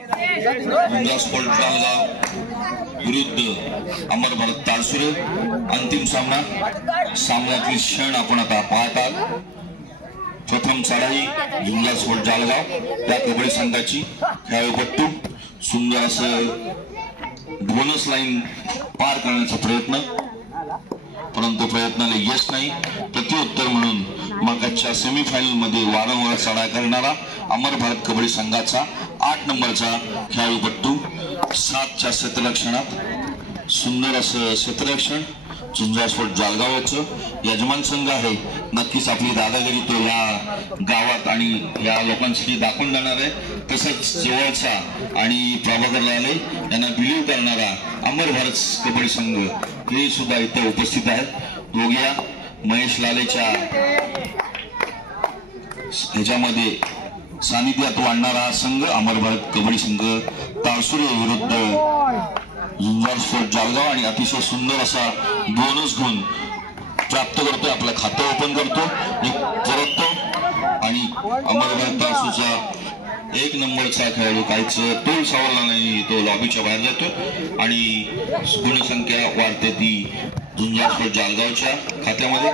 Sport Jalgaon विरुद्ध अमर भारत ताळसुरे अंतिम सामन्यातील क्षण आपण आता पाहतात। प्रथम चढाई झुंजार स्पोर्ट जालगाव या कबड्डी संघाची खेळाडूपट्टू सुंदर असं बोनस लाईन पार करण्याचा प्रयत्न, परंतु प्रयत्नाला यश नाही। प्रत्युत्तर म्हणून मागच्या सेमीफायनल मध्ये वारंवार चढाई करणारा अमर भारत कबड्डी संघाचा 8 नंबरचा खेळाडूपट्टू 7च्या क्षेत्ररक्षणात सुंदर असं क्षेत्ररक्षण झुंजार स्पोर्ट जालगाव याचं यजमान संघ आहे। नक्कीच आपली दादागिरी तो या गावात आणि या लोकांसाठी दाखवून जाणार आहे। तसंच जवळचा आणि प्रभाकर लाले यांना बिलीव करणारा अमर भारत कबड्डी संघ हे सुद्धा इथे उपस्थित आहेत। बघूया महेश लालेच्या ह्याच्यामध्ये सानिध्यात वाढणारा संघ अमर भारत कबड्डी संघ ताळसुरे विरुद्ध झुंजार स्पोर्ट जालगाव आणि अतिशय सुंदर असा बोनस गुण प्राप्त करतो, आपलं खातं ओपन करतो परत आणि अमर भारत ताळसूचा 1 नंबरचा खेळाडू काहीच तोल सावरला नाही, तो लॉबीच्या बाहेर जातो आणि गुणसंख्या वाढते ती झुंजार स्पोर्ट जालगावच्या खात्यामध्ये।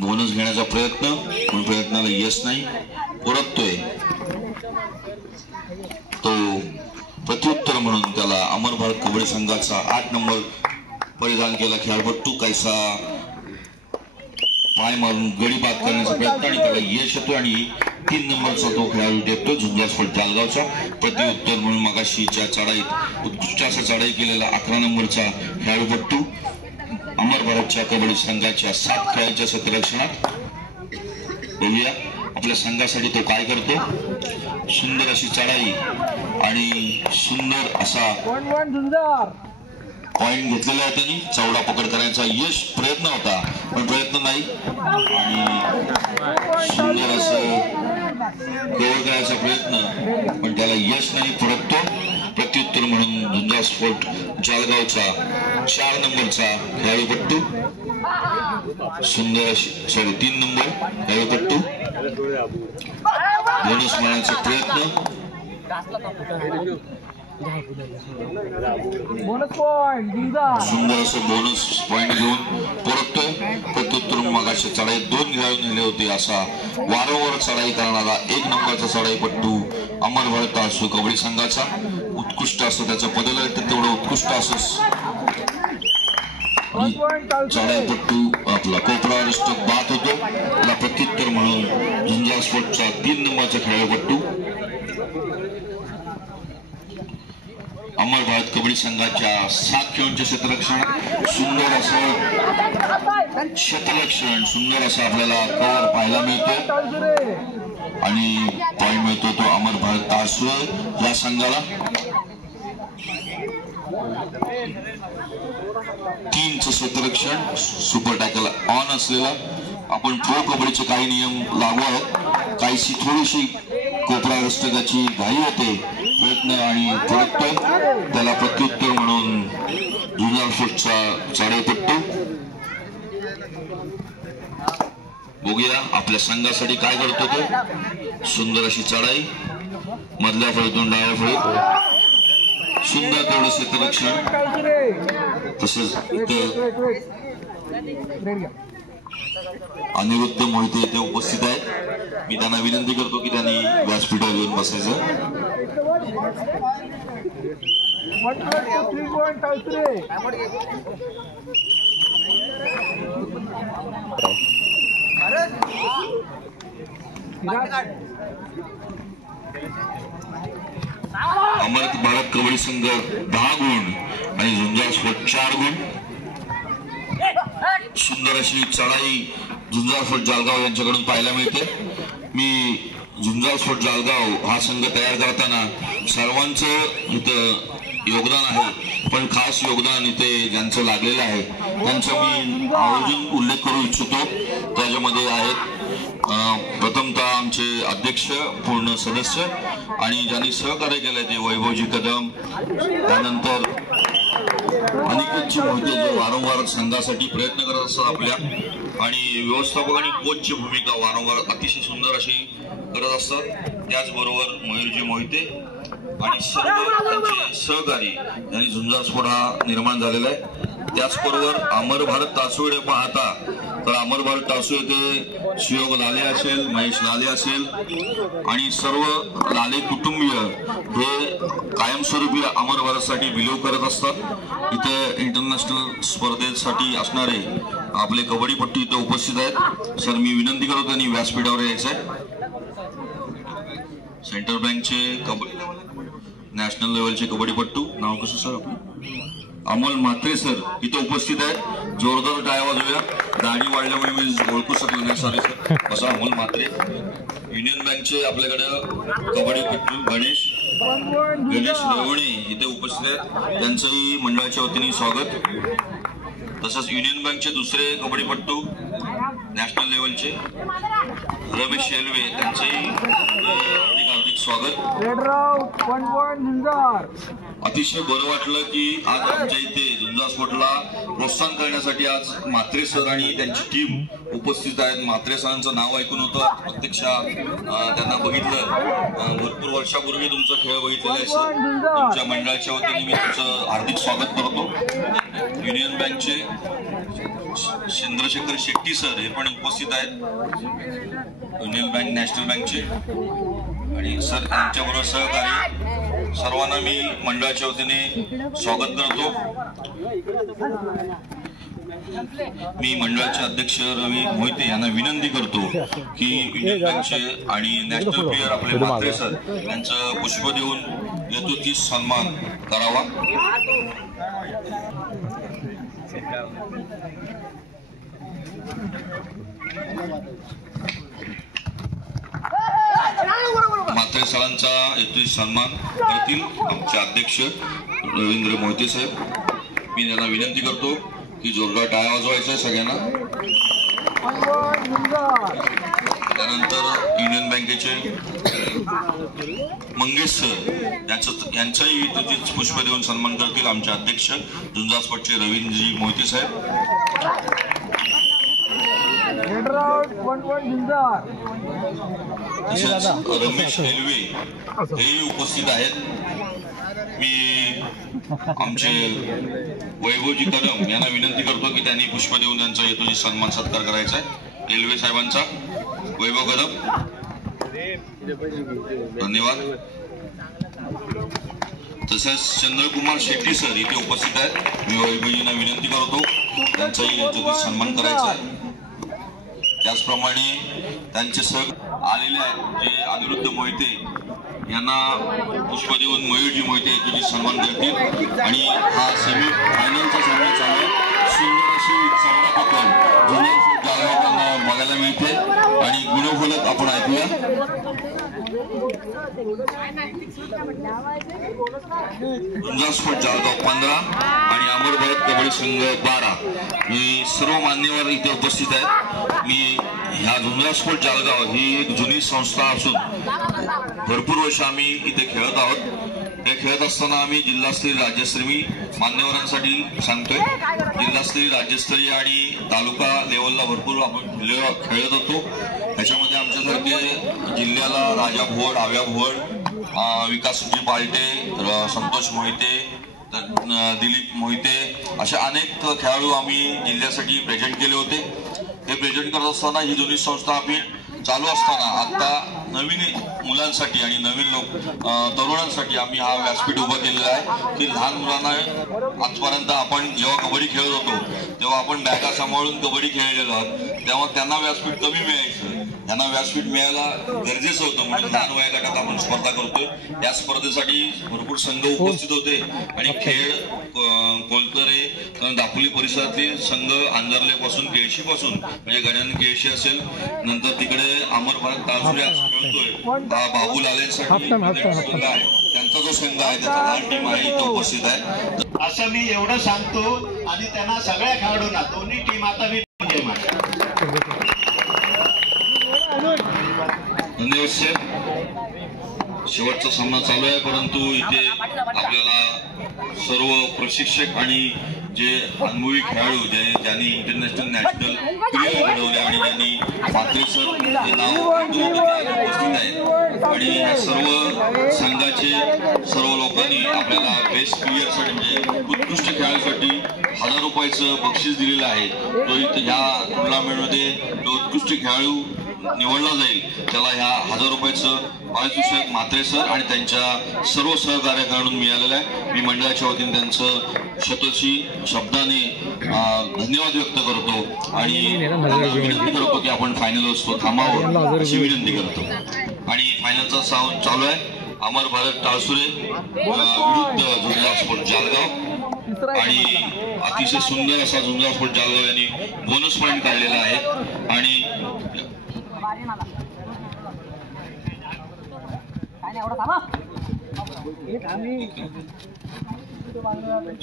बोनस घेण्याचा प्रयत्न पण प्रयत्नाला यश नाही, परततोय तो प्रत्युत्तर म्हणून त्याला अमर भारत कबड्डी संघाचा 8 नंबर परिधान केला खेळाडूपट्टू कायसा पाय मारून गडी बाद करण्याचा प्रयत्न आणि त्याला यश येतो आणि 3 नंबरचा तो खेळाडू देतो झुंजार स्पोर्ट जालगावचा। प्रत्युत्तर म्हणून मगाशीच्या चढाईत उत्कृष्ट असा चढाई केलेला 11 नंबरचा खेळाडूपट्टू अमर भारतच्या कबड्डी संघाच्या 7 खेळाडूच्या क्षेत्ररक्षणात। बघूया आपल्या संघासाठी तो काय करतो। सुंदर अशी चढाई आणि सुंदर असा पॉइंट घेतलेला आहे त्यांनी। चौडा पकड करायचा यश प्रयत्न होता पण प्रयत्न नाही आणि सुंदर असं कव्हर करायचा प्रयत्न पण त्याला यश नाही, परंतु प्रत्युत्तर म्हणून झुंजार स्पोर्ट जालगावचा 4 नंबरचा खेळाडूपट्टू सुंदर अशी 3 नंबर खेळाडूपट्टू बोनस मारण्याचा प्रयत्न सुंदर असं बोनस पॉइंट घेऊन परततोय। प्रत्युत्तर मगाशी चढाई 2 खेळाडू नेले होते असा वारंवार चढाई करणारा 1 नंबरचा चढाईपट्टू अमर भारत ताळसू कबड्डी संघाचा। उत्कृष्ट असं त्याचं पदल आहे तेवढं उत्कृष्ट असं चढाईपट्टू आपला कोपरावरिष्ठ बाद होतो। त्याला प्रत्युत्तर म्हणून झुंजार स्पोर्टचा 3 नंबरचा खेळाडूपट्टू अमर भारत कबड्डी संघाच्या 7 खेळाडूंचे क्षेत्ररक्षण सुंदर असं क्षेत्ररक्षण सुंदर असं आपल्याला कव्हर पाहायला मिळतो आणि पॉइंट मिळतो तो अमर भारत ताळसुरे या संघाला। 3चं क्षेत्ररक्षण सुपर टॅकल ऑन असलेला। आपण प्रो कबड्डीचे काही नियम लागू आहेत, काहीशी थोडीशी कोपरावरिष्ठाची घाई होते प्रयत्न आणि परत त्याला प्रत्युत्तर म्हणून झुंजार स्पोर्टचा चढाईपट्टू। बघूया आपल्या संघासाठी काय करतो तो। सुंदर अशी चढाई मधल्या फळीतून डाव्या फळीत सुंदर तेवढं क्षेत्ररक्षण। तसेच अनिरुद्ध मोहिते इथे उपस्थित आहेत, मी त्यांना विनंती करतो की त्यांनी व्यासपीठावर येऊन बसायचं। अमर भारत कबड्डी संघ 10 गुण आणि झुंजार स्पोर्ट 4 गुण। सुंदर अशी चढाई झुंजार स्पोर्ट जालगाव यांच्याकडून पाहायला मिळते। मी झुंजार स्पोर्ट जालगाव हा संघ तयार करताना सर्वांचं इथं योगदान आहे, पण खास योगदान इथे ज्यांचं लागलेलं आहे त्यांचा मी आवर्जून उल्लेख करू इच्छितो। त्याच्यामध्ये आहेत प्रथमतः आमचे अध्यक्ष पूर्ण सदस्य आणि ज्यांनी सहकार्य केले ते वैभवजी कदम, त्यानंतर अनिकेतजी मोहिते जे वारंवार संघासाठी प्रयत्न करत असतात आपल्या आणि व्यवस्थापक आणि कोचची भूमिका वारंवार अतिशय सुंदर अशी करत असतात। त्याचबरोबर मयूरजी मोहिते आणि सर्व त्यांचे सहकारी यांनी झुंजार स्फोट हा निर्माण झालेला आहे। त्याचबरोबर अमर भारत तासुळे पाहता तर अमर भारत तासुळे ते शिवग लाले असेल, महेश लाले असेल आणि सर्व लाले कुटुंबीय हे कायमस्वरूपी अमर भारतसाठी बिलीव्ह करत असतात। इथे इंटरनॅशनल स्पर्धेसाठी असणारे आपले कबड्डीपट्टू इथे उपस्थित आहेत। सर मी विनंती करतो त्यांनी व्यासपीठावर यायचं आहे। सेंट्रल बँकचे नॅशनल लेवलचे कबड्डीपट्टू नाव कसं सर आपलं? अमोल म्हात्रे सर इथे उपस्थित आहेत। जोरदार टाळ्या वाजवूया। दाढी वाढल्यामुळे मी ओळखू शकलो नाही, सॉरी सर। असं अमोल म्हात्रे युनियन बँकचे आपल्याकडे कबड्डीपट्टू गणेश रवणे इथे उपस्थित आहेत। त्यांचंही मंडळाच्या वतीने स्वागत। तसंच युनियन बँकचे दुसरे कबड्डीपट्टू नॅशनल लेवलचे रमेश शेलवे त्यांचंही हार्दिक स्वागत। अतिशय बरं वाटलं की आज आमच्या इथे झुंजार स्फोटला प्रोत्साहन करण्यासाठी आज म्हात्रे सर आणि त्यांची टीम उपस्थित आहेत। म्हात्रे सरांचं नाव ऐकून होतं, प्रत्यक्षात त्यांना बघितलं। भरपूर वर्षापूर्वी तुमचा खेळ बघितलेला आहे सर। तुमच्या मंडळाच्या वतीने मी तुमचं हार्दिक स्वागत करतो। युनियन बँकचे चंद्रशेखर शेट्टी सर हे पण उपस्थित आहेत, युनियन बँक नॅशनल बँकचे, आणि सर यांच्याबरोबर सहकारी सर्वांना मी मंडळाच्या वतीने स्वागत करतो। मी मंडळाचे अध्यक्ष रवी मोहिते यांना विनंती करतो की युनियन बँकचे आणि नॅशनल प्लेयर आपले म्हात्रे सर यांचं पुष्प देऊन यथोचित सन्मान करावा। म्हात्रे सरांचा यथोचित सन्मान करतील आमचे अध्यक्ष रवींद्र मोहिते साहेब। मी त्यांना विनंती करतो की जोरदार टाळ्या वाजवायचा आहे सगळ्यांना। त्यानंतर युनियन बँकेचे मंगेश सर यांचाही यथोचित पुष्प देऊन सन्मान करतील आमचे अध्यक्ष झुंजार स्फोटचे रवींद्रजी मोहिते साहेब। तसेच रमेश हेलवे हेही उपस्थित आहेत। मी आमचे वैभवजी कदम यांना विनंती करतो की त्यांनी पुष्प देऊन त्यांचा यथोचित सन्मान सत्कार करायचा आहे हेलवे साहेबांचा। वैभव कदम, धन्यवाद। तसेच चंद्रकुमार शेट्टी सर इथे उपस्थित आहेत। मी वैभवजींना विनंती करतो त्यांचाही यथोचित सन्मान करायचा आहे। त्याचप्रमाणे त्यांचे सर आलेले आहेत जे अनिरुद्ध मोहिते यांना पुष्प देऊन मयूरजी मोहिते यथोचित सन्मान करतील। आणि हा सेमी फायनलचा सामना चालू आहे। सुंदर अशी सामनापद्धती झुंजार स्फोट जालगावकरांना बघायला मिळते आणि गुणफलक आपण ऐकूया। झुंजार स्फोट जालगाव 15 आणि अमर भारत कबड्डी संघ 12 मी सर्व मान्यवर इथे उपस्थित आहेत। मी ह्या झुंजार स्फोट जालगाव ही एक जुनी संस्था असून भरपूर वर्ष आम्ही इथे खेळत आहोत। हे खेळत असताना आम्ही जिल्हास्तरीय राज्यस्तरीय मान्यवरांसाठी सांगतोय, जिल्हास्तरीय राज्यस्तरीय आणि तालुका लेवलला भरपूर आपण खेळत होतो। त्याच्यामध्ये आमच्यासारखे जिल्ह्याला राजा भोवड, आव्या भोवड, विकासजी पालटे, संतोष मोहिते, दिलीप मोहिते अशा अनेक खेळाडू आम्ही जिल्ह्यासाठी प्रेझेंट केले होते। हे प्रेझेंट करत असताना ही जुनी संस्था आम्ही चालू असताना आता नवीन मुलांसाठी आणि नवीन तरुणांसाठी आम्ही हा व्यासपीठ उभा केलेला आहे की लहान मुलांना आजपर्यंत आपण जेव्हा कबड्डी खेळत होतो तेव्हा आपण बॅगा सांभाळून कबड्डी खेळलेलो आहोत, तेव्हा त्यांना व्यासपीठ कमी मिळायचं, त्यांना व्यासपीठ मिळायला गरजेचं होतं म्हणून लहान वयोगटात आपण स्पर्धा करतोय। या स्पर्धेसाठी भरपूर संघ उपस्थित होते आणि खेळ कोलतरे दापोली परिसरातले संघ आंजर्लेपासून केळशीपासून म्हणजे गण्यान केळशी असेल, नंतर तिकडे अमर भारत तासुळे खेळतोय बाबू लालेंसाठी त्यांचा जो संघ आहे त्याचा लहान टीम आहे इथं उपस्थित आहे। असं मी एवढं सांगतो आणि त्यांना सगळ्या खेळाडूंना दोन्ही टीम आता मी धन्यवाद साहेब। शेवटचा सामना चालू आहे परंतु इथे आपल्याला सर्व प्रशिक्षक आणि जे अनुभवी खेळाडू ज्यांनी इंटरनॅशनल नॅशनल प्लेयर घडवले आणि ज्यांनी पात्रेसर हे नाव उपस्थित आहेत आणि या सर्व संघाचे सर्व लोकांनी आपल्याला बेस्ट प्लेयरसाठी म्हणजे उत्कृष्ट खेळासाठी 1000 रुपयाचं बक्षीस दिलेलं आहे. तो ह्या टुर्नामेंटमध्ये जो उत्कृष्ट खेळाडू निवडला जाईल त्याला ह्या 1000 रुपयाचं पारितोषिक म्हात्रे सर आणि त्यांच्या सर्व सहकार्याकडून मिळालेलं आहे. मी मंडळाच्या वतीने त्यांचं स्वतःची शब्दाने धन्यवाद व्यक्त करतो आणि विनंती करतो की आपण फायनल असतो थांबावं अशी विनंती करतो. आणि फायनलचा साऊंड चालू आहे. अमर भारत टाळसुरे विरुद्ध झुंजार स्पोर्ट जालगाव आणि अतिशय सुंदर असा झुंजार स्पोर्ट जालगाव यांनी बोनस पॉईंट काढलेला आहे आणि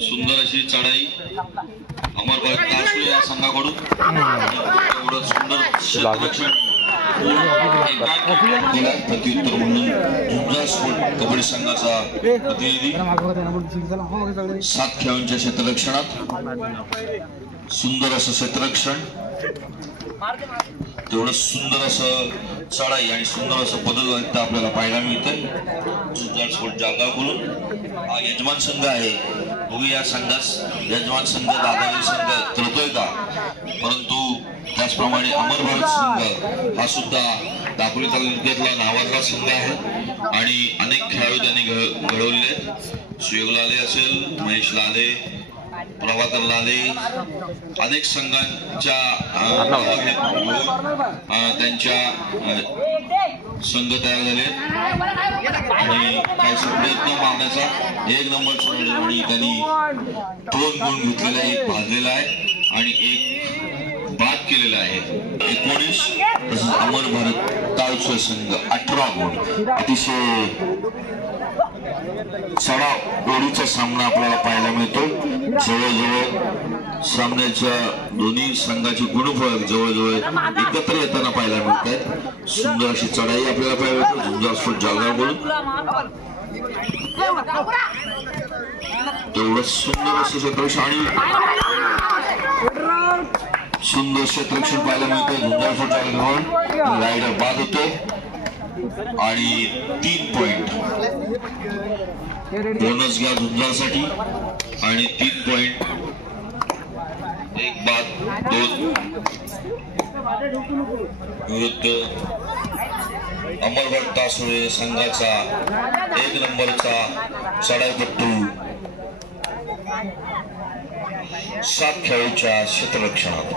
सुंदर अशी चढाई अमर भारत टाळसुरे या संघाकडून एवढं सुंदर क्षेत्ररक्षण प्रत्युत्तर म्हणून झुंजार स्पोर्ट कबड्डी संघाचा प्रतिनिधी 7 खेळाडूंच्या क्षेत्ररक्षणात सुंदर असं क्षेत्ररक्षण तेवढं सुंदर असं चढाई आणि सुंदर असं बदल आपल्याला पाहायला मिळतंय. झुंजार स्पोर्ट जालगावकडून हा यजमान संघ आहे. बघू या संघास यजमान संघ दादागिरी संघ करतोय का, परंतु त्याचप्रमाणे अमर भारत संघ हा सुद्धा दापोली तालुक्यातला नावाजला संघ आहे आणि अनेक खेळाडू त्यांनी घडवलेले आहेत. सुयोग लाले असेल, महेश लाले, प्रभाकर लाले, अनेक संघांच्या त्यांच्या संघ तयार झाले आणि काही प्रयत्न मारण्याचा 1 नंबर सोडला आणि त्यांनी 2 गुण घेतलेला, 1 भाजलेला आहे आणि 1 बाद केलेला आहे. 19 तसंच अमर भारत टाळसुरे संघ 18 गुण. अतिशय चढाव ओढीचा सामना आपल्याला पाहायला मिळतो. जवळजवळ सामन्याच्या दोन्ही संघाची गुणफलक जवळजवळ एकत्र येताना पाहायला मिळत आहेत. सुंदर अशी चढाई आपल्याला पाहायला मिळते झुंजार स्पोर्ट जालगावकडून. तेवढं सुंदर असं क्षेत्ररक्षण आणि सुंदर क्षेत्ररक्षण पाहायला मिळतं झुंजार स्पोर्ट जालगावकडून. रायडर बाद होतो आणि 3 पॉइंट बोनस घ्या झुंजारसाठी आणि 3 पॉइंट, 1 बाद, 2 विरुद्ध अमर भारत टाळसुरे संघाचा 1 नंबरचा चढाईपट्टू 7 खेळाडूच्या क्षेत्ररक्षणात.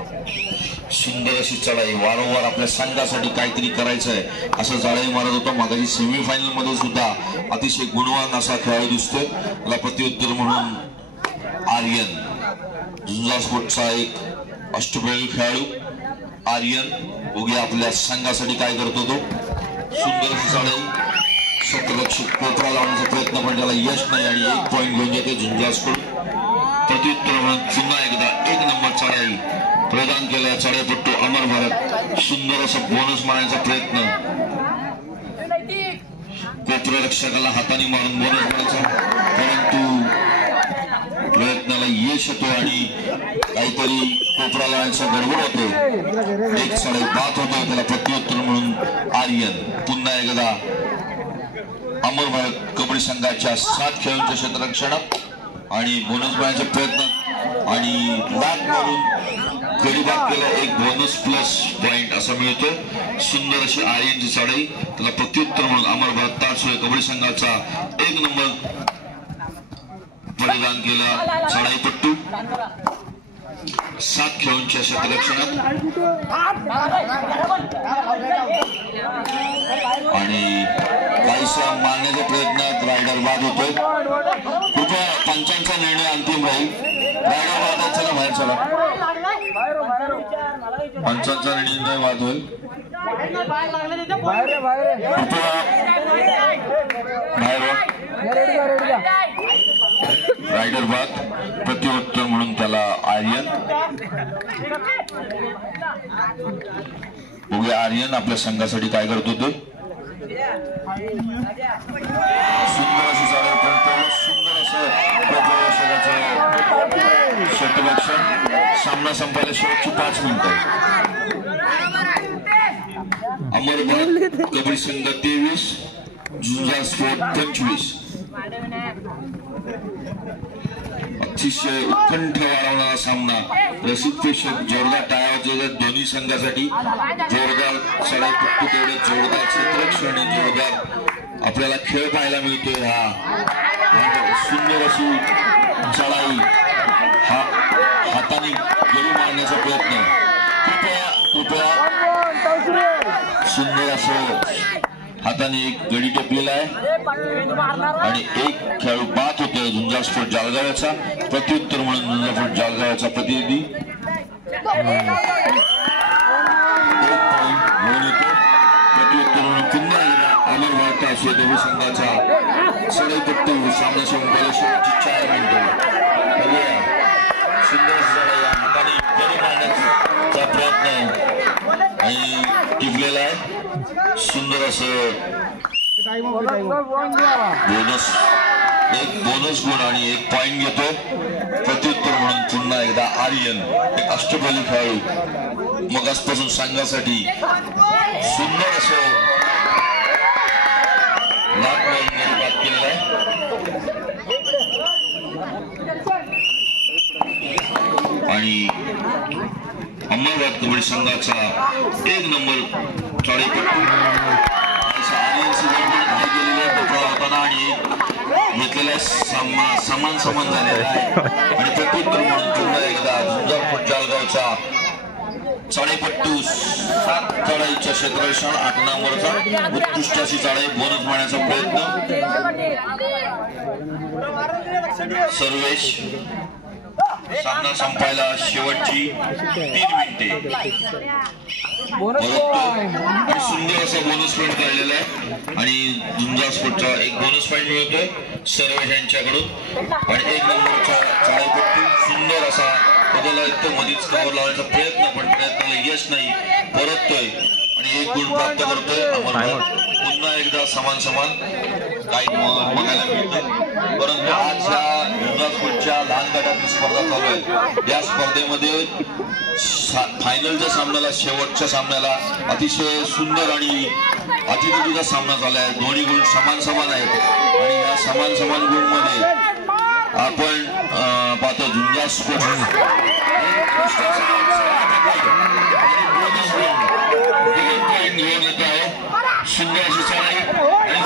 सुंदर अशी चढाई वारंवार आपल्या संघासाठी काहीतरी करायचं आहे असं चढाई मारत होता. मागाची सेमीफायनल मध्ये सुद्धा अतिशय गुणवान असा खेळाडू दिसतोय. त्याला प्रत्युत्तर म्हणून आर्यन झुंजार स्पोर्टचा एक अष्टपैलू खेळाडू आर्यन बघूया आपल्या संघासाठी काय करतो तो. सुंदर अशी चढाई, क्षेत्ररक्षक कोपरा लावण्याचा प्रयत्न पण त्याला यश नाही आणि 1 पॉइंट घेऊन जाते झुंजार स्पोर्ट. प्रत्युत्तर म्हणून पुन्हा एकदा 1 नंबर चढाई प्रदान केला चढाईपट्टू अमर भारत. सुंदर असं बोनस मारण्याचा प्रयत्न, कोपरा रक्षकाला हाताने मारून बोनस मारायचा, परंतु प्रयत्नाला यश येतो आणि काहीतरी कोपरा लावण्याचा गडबड होते. 1 चढाई बाद होतो. त्याला प्रत्युत्तर म्हणून आर्यन पुन्हा एकदा अमर भारत कबड्डी संघाच्या 7 खेळाडूंच्या क्षेत्ररक्षणात आणि बोनस मारण्याचा प्रयत्न आणि लाट मारून गडीबाद केला. 1 बोनस प्लस पॉइंट असा मिळतो. सुंदर अशी आर्यनची चढाई, त्याला प्रत्युत्तर म्हणून अमर भारत टाळसुरे कबड्डी संघाचा 1 नंबर परिधान केला चढाईपट्टू 7 खेळाडूंच्या क्षेत्ररक्षणात आणि काहीसा मारण्याच्या प्रयत्नात रायडर बाद होतोय. कृपया पंचांचा निर्णय अंतिम राहील. रायडर बाद चला बाहेर चला. पंचांचा निर्णय बाद होईल. रायडर बाद. प्रत्युत्तर म्हणून त्याला आर्यन. बघूया आर्यन आपल्या संघासाठी काय करतो ते. सुंदर अशी चढाई पण सुंदर असं क्षेत्ररक्षण. सामना संपायला शेवटची 5 मिनिटं. अमर भारत कबड्डी संघ 23, झुंजार स्पोर्ट 25. अतिशय उत्कंठ वाढवणारा सामना. रसिक प्रेक्षक जोरदार टाळ्या वाजवतात दोन्ही संघासाठी. जोरदार चढाईपट्टू, तेवढे जोरदार क्षेत्ररक्षण, जोरदार आपल्याला खेळ पाहायला मिळतोय. हा सुंदर अशी चढाई, हा हाताने गडी मारण्याचा प्रयत्न. कृपया सुंदर असं हाताने एक गडी टेपलेला आहे आणि एक खेळाडू बाद होतोय झुंजार स्पोर्ट जालगावचा. प्रत्युत्तर म्हणून झुंजार स्पोर्ट जालगावचा प्रतिनिधी 1 पॉइंट घेऊन येतो. प्रत्युत्तर म्हणून पुन्हा एकदा अमर भारत असे दोन्ही संघाचा चढाईपट्टू. सामना संपला शेवटची 4 मिनिटं. बघूया सुंदर या हाताने गडी मारण्याचा प्रयत्न आणि टिपलेला आहे. सुंदर असं बोनस गुण आणि 1 पॉइंट घेतो. प्रत्युत्तर म्हणून पुन्हा एकदा आर्यन, एक अष्टपैलू खेळाडू मगासपासून संघासाठी सुंदर असं लाख बाद केलेला आहे. आणि अमरवाद कबड्डी संघाचा 1 नंबर चढाईपट्टू होताना आणि घेतलेला समान झालेला आहे. आणि प्रत्युत्तर म्हणून पुन्हा एकदा झुंजार स्पोर्ट जालगावचा चढाईपट्टू 7 चढाईच्या क्षेत्ररक्षण 8 नंबरचा उत्कृष्ट अशी चढाई बोनस मारण्याचा प्रयत्न. सर्वेश. सामना संपायला शेवटची 3 मिनिटे. आणि सुंदर असा बोनस पॉइंट काढलेला आहे आणि झुंजार स्पोर्टचा 1 बोनस पॉइंट मिळतोय सर्वेश यांच्याकडून. आणि 1 नंबरचा चढाईपट्टू सुंदर असा बदल इथं मधीच कव्हर लावण्याचा प्रयत्न, पण प्रयत्नाला यश नाही. परततोय आणि 1 गुण प्राप्त करतोय. पुन्हा एकदा समान काही बघायला मिळतं. परंतु आज या झुंजार स्पोर्टच्या लहान गटातील स्पर्धा चालू आहे. या स्पर्धेमध्ये फायनलच्या सामन्याला, शेवटच्या सामन्याला अतिशय सुंदर आणि अतिथीचा सामना झाला आहे. दोन्ही गुण समान आहेत आणि या समान गुण मध्ये आपण पाहतो झुंजार स्पोर्ट घेऊन येत आहे. सुंदर अशी चढाई आणि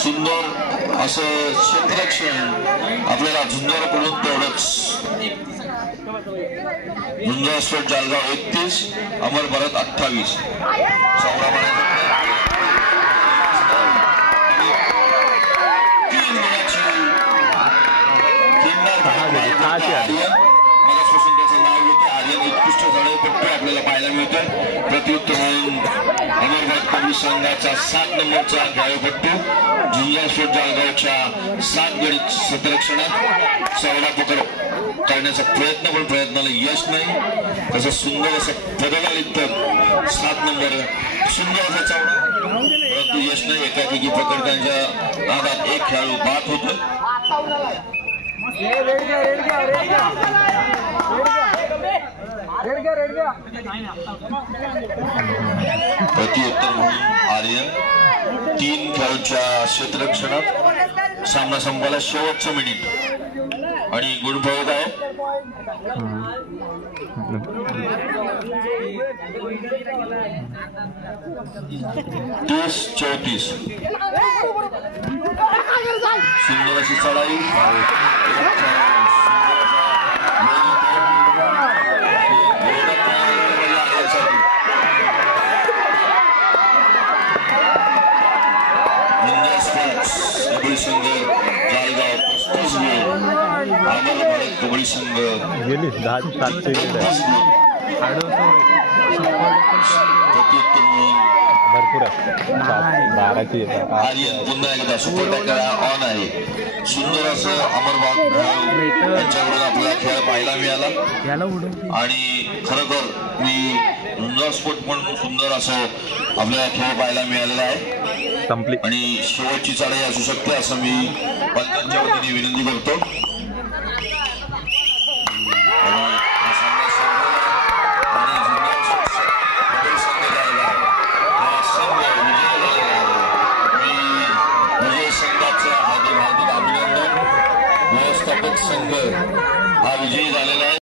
सुंदर असं क्षेत्ररक्षण आपल्याला झुंजारकडून तेवढंच. झुंजार स्पोर्ट जालगाव 31, अमर भारत 28. मगासपासून त्याचं नाव घेते आर्यन. उत्कृष्ट चढाईपट्टू आपल्याला पाहायला मिळतोय. प्रत्युत्तर म्हणून अमर भारत कबड्डी संघाचा 7 नंबरचा खेळाडूपट्टू झुंजार स्पोर्ट जालगावच्या 7 गडी क्षेत्ररक्षणात चौडा पकड करण्याचा प्रयत्न, पण प्रयत्नाला यश नाही. तसं सुंदर असं बदल इथं 7 नंबर सुंदर असा चौडा, परंतु यश नाही. एकापैकी पकडण्याच्या नादात 1 खेळाडू बाद होतो. प्रत्युत्तर म्हणून आर्यन 3 खेळाडूच्या क्षेत्ररक्षणात. सामना संपायला शेवटचं मिनिट आणि गुण पळत आहे. तीस 34. सुंदर अशी चढाई. कबड्डी संघ जालगाव 35 गुण. अमर भारत कबड्डी संघ 10-7 गुण. प्रत्युत्तर म्हणून भरपूर आहे 12ची आर्यन पुन्हा एकदा सुपर टॅकल ऑन आहे. सुंदर असं अमरबाग यांच्याकडून आपल्याला खेळ पाहायला मिळाला आणि खरोखर मी झुंजार स्पोर्ट म्हणून सुंदर असं आपल्याला खेळ पाहायला मिळालेला आहे. संपली आणि शेवटची चढाई असू शकते असं मी पंचांच्या वतीने विनंती करतो. संघाचं हार्दिक अभिनंदन. व्यवस्थापक संघ हा विजयी झालेला आहे.